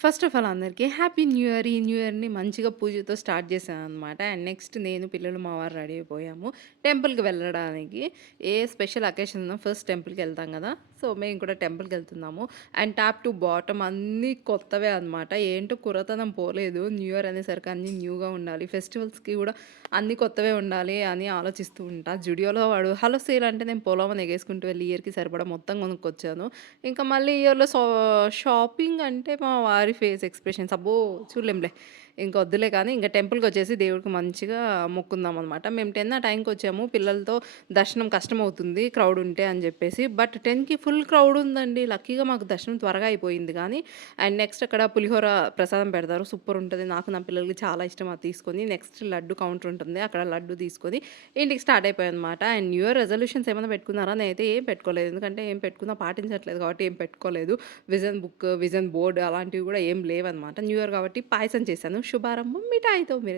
First of all అందరికీ happy new year. ఈ new ఇయర్‌ని మంచిగా పూజతో స్టార్ట్ చేశాననమాట. అండ్ నెక్స్ట్ నేను, పిల్లలు, మా వారు రెడీ అయిపోయాము టెంపుల్‌కి వెళ్ళడానికి. ఏ స్పెషల్ అకేషన్ ఉన్నా ఫస్ట్ టెంపుల్‌కెళ్తాం గదా! సో, మేము కూడా టెంపుల్‌కెళ్తున్నాము. అండ్ టాప్ టు బాటమ్ అన్నీ కొత్తవే అనమాట. ఏంటో కుర్రతనం పోలేదు. న్యూ ఇయర్ అనేసరికి అన్నీ న్యూగా ఉండాలి. ఫెస్టివల్స్‌కి గూడా అన్నీ కొత్తవే ఉండాలి అని ఆలోచిస్తూ ఉంటా. జుడియోలో వాడు హలో సేల్ అంటే నేను పొలోమని ఎగేసుకుంటూ వెళ్లి ఇయర్‌కి సరిపడా మొత్తం కొనుక్కొచ్చాను. ఇంకా మళ్ళీ ఇయర్‌లో షాపింగ్ అంటే మా వారి ఫేస్ ఎక్స్‌ప్రెషన్స్ అబ్బో! చూడలేంలే. ఇంక వద్దులే కానీ ఇంక టెంపుల్‌కొచ్చేసి దేవుడికి మంచిగా మొక్కుందామనమాట. మేము 10 ఆ టైంకొచ్చాము. పిల్లలతో దర్శనం కష్టమవుతుంది క్రౌడ్ ఉంటే అని జెప్పేసి. బట్ 10కి ఫుల్ క్రౌడ్ ఉందండి. లక్కీగా మాకు దర్శనం త్వరగా అయిపోయింది గానీ అండ్ నెక్స్ట్ అక్కడ పులిహోర ప్రసాదం పెడతారు. సూపర్ ఉంటది. నాకు నా పిల్లలకి చాలా ఇష్టం అది తీసుకొని. నెక్స్ట్ లడ్డు కౌంటర్ ఉంటుంది. అక్కడ లడ్డు తీసుకొని ఇంటికి స్టార్ట్ అయిపోయామనమాట. అండ్ న్యూ ఇయర్ రెజల్యూషన్స్ ఏమైనా పెట్టుకున్నారా? నేనైతే ఏం పెట్టుకోలేదు. ఎందుకంటే ఏం పెట్టుకున్నా పాటించట్లేదు కాబట్టి ఏం పెట్టుకోలేదు. విజన్ బుక్, విజన్ బోర్డ్ అలాంటివి గూడా ఏం లేవనమాట. న్యూ ఇయర్ కాబట్టి పాయసం చేశాను. శుభారంభం మిఠాయితో. మీరు